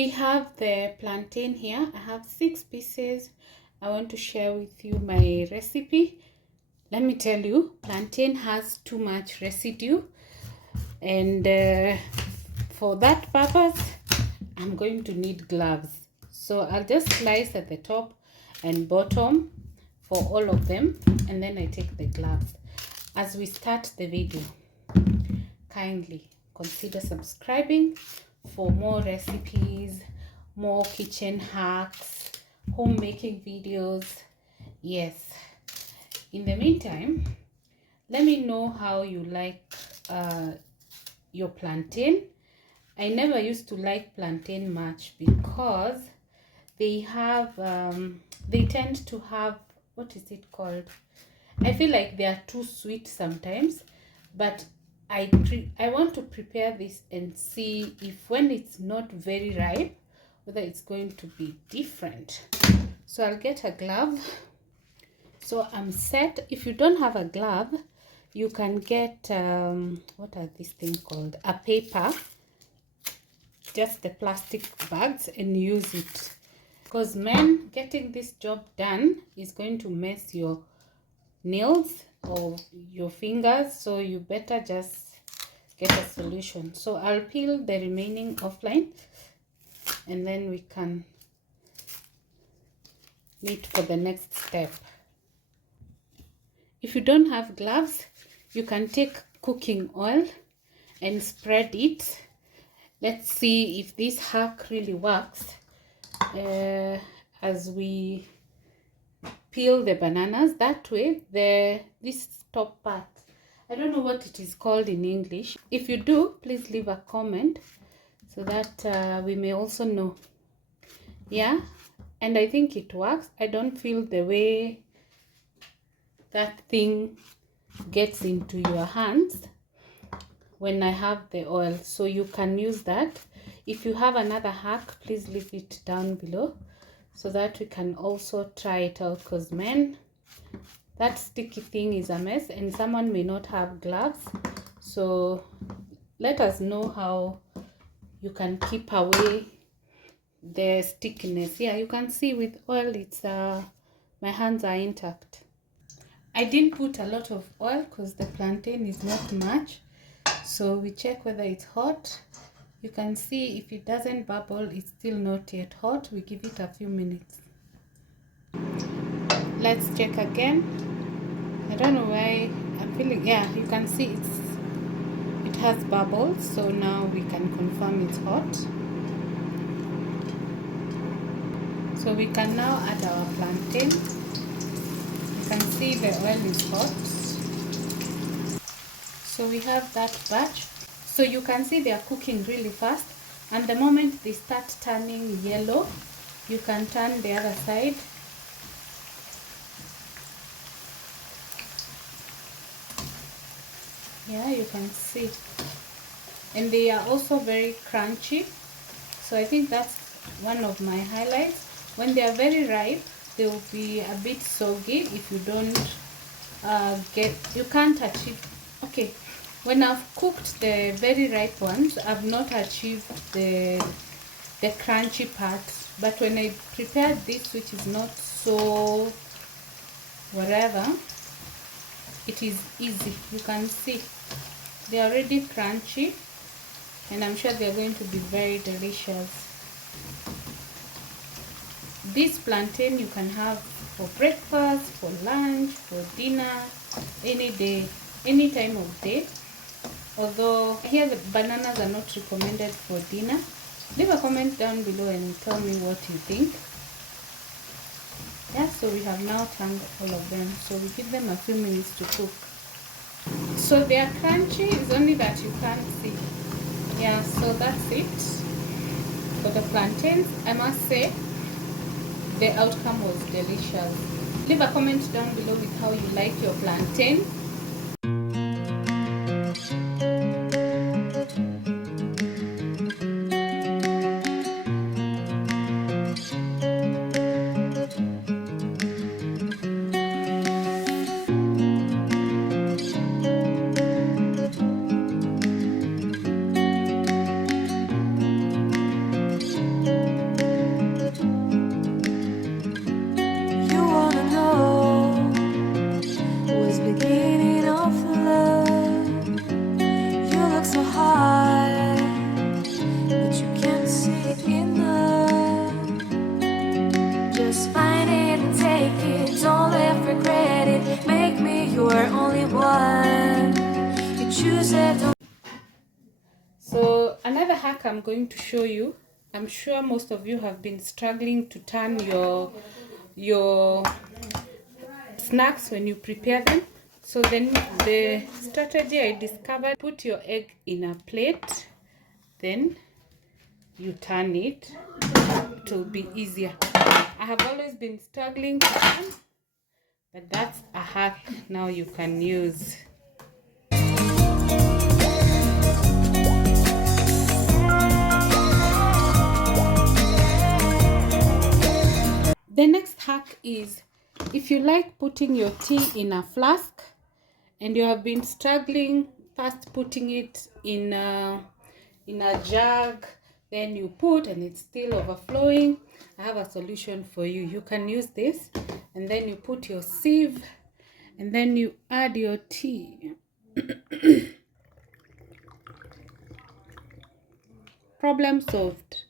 We have the plantain here. I have 6 pieces. I want to share with you my recipe. Let me tell you, plantain has too much residue, and for that purpose I'm going to need gloves. So I'll just slice at the top and bottom for all of them, and then I take the gloves. As we start the video, kindly consider subscribing for more recipes, more kitchen hacks, homemaking videos. Yes, in the meantime, let me know how you like your plantain. I never used to like plantain much because they have they tend to have, what is it called, I feel like they are too sweet sometimes. But I want to prepare this and see if when it's not very ripe, whether it's going to be different. So I'll get a glove. So I'm set. If you don't have a glove, you can get what are these things called, a paper, just the plastic bags, and use it, because men, getting this job done is going to mess your nails or your fingers, so you better just get a solution. So I'll peel the remaining offline and then we can meet for the next step. If you don't have gloves, you can take cooking oil and spread it. Let's see if this hack really works. As we peel the bananas that way, this top part, I don't know what it is called in English. If you do, please leave a comment so that we may also know. Yeah, and I think it works. I don't feel the way that thing gets into your hands when I have the oil, so you can use that. If you have another hack, please leave it down below so that we can also try it out, because man, that sticky thing is a mess and someone may not have gloves. So let us know how you can keep away the stickiness. Yeah, you can see with oil, it's my hands are intact. I didn't put a lot of oil because the plantain is not much, so we check whether it's hot. You can see if it doesn't bubble, it's still not yet hot. We give it a few minutes. Let's check again. I don't know why I'm feeling, yeah, you can see it has bubbles, so now we can confirm it's hot. So we can now add our plantain. You can see the oil is hot. So we have that batch. So you can see they are cooking really fast, and the moment they start turning yellow, you can turn the other side. Yeah, you can see, and they are also very crunchy. So I think that's one of my highlights. When they are very ripe, they will be a bit soggy if you don't you can't achieve. Okay, when I've cooked the very ripe ones, I've not achieved the crunchy part, but when I prepared this, which is not so whatever, it is easy. You can see they are already crunchy, and I'm sure they're going to be very delicious. This plantain you can have for breakfast, for lunch, for dinner, any day, any time of day. Although here the bananas are not recommended for dinner. Leave a comment down below and tell me what you think. Yeah, so we have now turned all of them, so we give them a few minutes to cook. So they are crunchy, it's only that you can't see. Yeah, so that's it for the plantains. I must say the outcome was delicious. Leave a comment down below with how you like your plantain. look so hard, but you can't see it enough. Just find it and take it, don't live for credit. Make me your only one. You choose it, don't. So another hack I'm going to show you, I'm sure most of you have been struggling to turn your snacks when you prepare them. So then the strategy I discovered, put your egg in a plate, then you turn it. It will be easier. I have always been struggling to turn, but that's a hack now you can use. The next hack is, if you like putting your tea in a flask and you have been struggling first putting it in a jug, then you put and it's still overflowing, I have a solution for you. You can use this, and then you put your sieve and then you add your tea. Problem solved.